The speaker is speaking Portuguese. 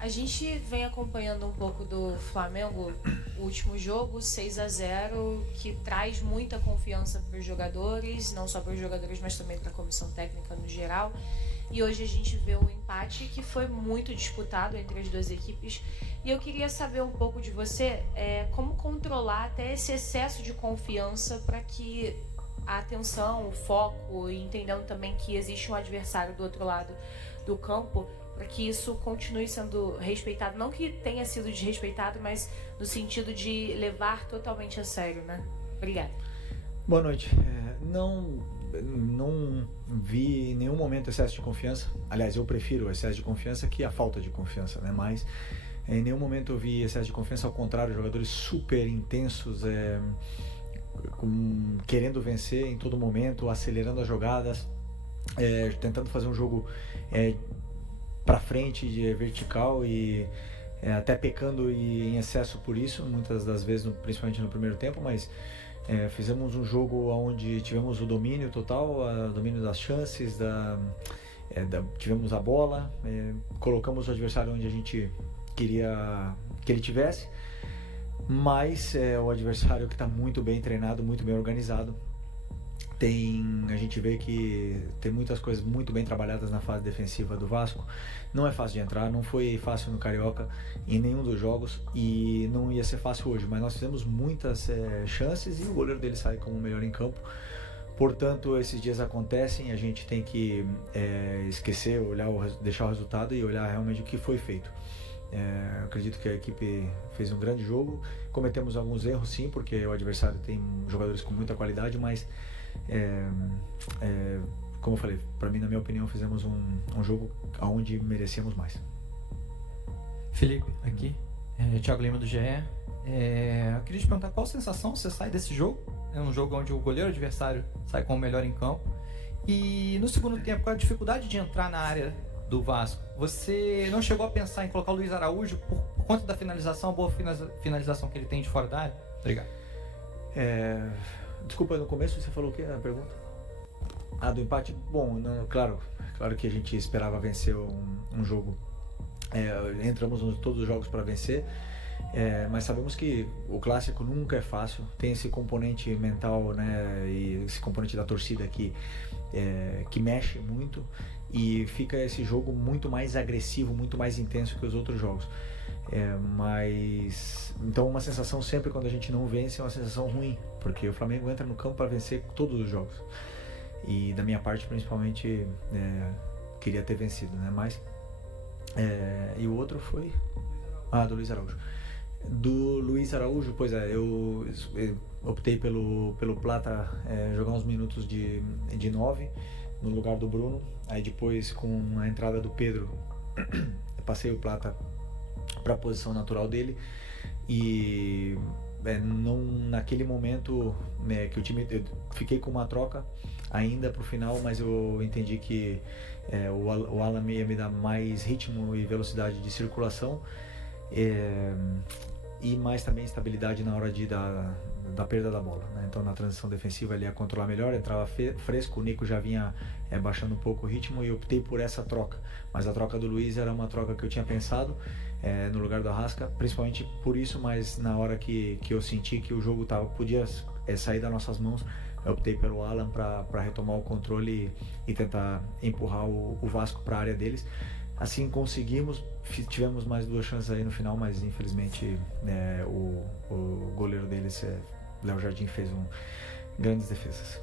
A gente vem acompanhando um pouco do Flamengo, o último jogo, 6-0, que traz muita confiança para os jogadores, não só para os jogadores, mas também para a comissão técnica no geral. E hoje a gente vê um empate que foi muito disputado entre as duas equipes. E eu queria saber um pouco de você, como controlar até esse excesso de confiança para que a atenção, o foco, e entendendo também que existe um adversário do outro lado do campo, para que isso continue sendo respeitado, não que tenha sido desrespeitado, mas no sentido de levar totalmente a sério, né? Obrigada. Boa noite. Não vi em nenhum momento excesso de confiança. Aliás, eu prefiro o excesso de confiança que a falta de confiança, né? Mas em nenhum momento eu vi excesso de confiança, ao contrário, jogadores super intensos, querendo vencer em todo momento, acelerando as jogadas, tentando fazer um jogo para frente, vertical, e até pecando em excesso por isso, muitas das vezes, principalmente no primeiro tempo, mas fizemos um jogo onde tivemos o domínio total, o domínio das chances, tivemos a bola, colocamos o adversário onde a gente queria que ele tivesse, mas o adversário que está muito bem treinado, muito bem organizado. A gente vê que tem muitas coisas muito bem trabalhadas na fase defensiva do Vasco. Não é fácil de entrar, não foi fácil no Carioca em nenhum dos jogos e não ia ser fácil hoje, mas nós fizemos muitas chances e o goleiro dele sai como o melhor em campo. Portanto, esses dias acontecem, a gente tem que esquecer, deixar o resultado e olhar realmente o que foi feito. Acredito que a equipe fez um grande jogo, cometemos alguns erros sim, porque o adversário tem jogadores com muita qualidade, mas como eu falei, para mim, na minha opinião, fizemos um jogo onde merecíamos mais. Felipe, aqui, Thiago Lima do GE. Eu queria te perguntar qual sensação você sai desse jogo. É um jogo onde o goleiro adversário sai com o melhor em campo. E no segundo tempo, qual a dificuldade de entrar na área do Vasco? Você não chegou a pensar em colocar o Luiz Araújo por conta da finalização, a boa finalização que ele tem de fora da área? Obrigado. Desculpa, no começo você falou o que? A pergunta? Do empate? Bom, claro que a gente esperava vencer um jogo. Entramos em todos os jogos para vencer, mas sabemos que o clássico nunca é fácil. Tem esse componente mental, né, e esse componente da torcida que mexe muito, e fica esse jogo muito mais agressivo, muito mais intenso que os outros jogos. Então uma sensação sempre quando a gente não vence é uma sensação ruim, porque o Flamengo entra no campo para vencer todos os jogos, e da minha parte principalmente queria ter vencido, né? Mas e o outro foi do Luiz Araújo. Do Luiz Araújo, pois eu optei pelo Plata jogar uns minutos de 9 no lugar do Bruno. Aí depois, com a entrada do Pedro, eu passei o Plata para a posição natural dele, e não, naquele momento, né, que o time, eu fiquei com uma troca ainda para o final, mas eu entendi que o Alan ia me dar mais ritmo e velocidade de circulação, e mais também estabilidade na hora da perda da bola, né? Então na transição defensiva ele ia controlar melhor, entrava fresco, o Nico já vinha baixando um pouco o ritmo, e eu optei por essa troca. Mas a troca do Luiz era uma troca que eu tinha pensado no lugar do Arrasca, principalmente por isso, mas na hora que eu senti que o jogo podia sair das nossas mãos, eu optei pelo Alan para retomar o controle e tentar empurrar o Vasco para a área deles. Assim conseguimos, tivemos mais 2 chances aí no final, mas infelizmente o goleiro deles, Léo Jardim, fez grandes defesas.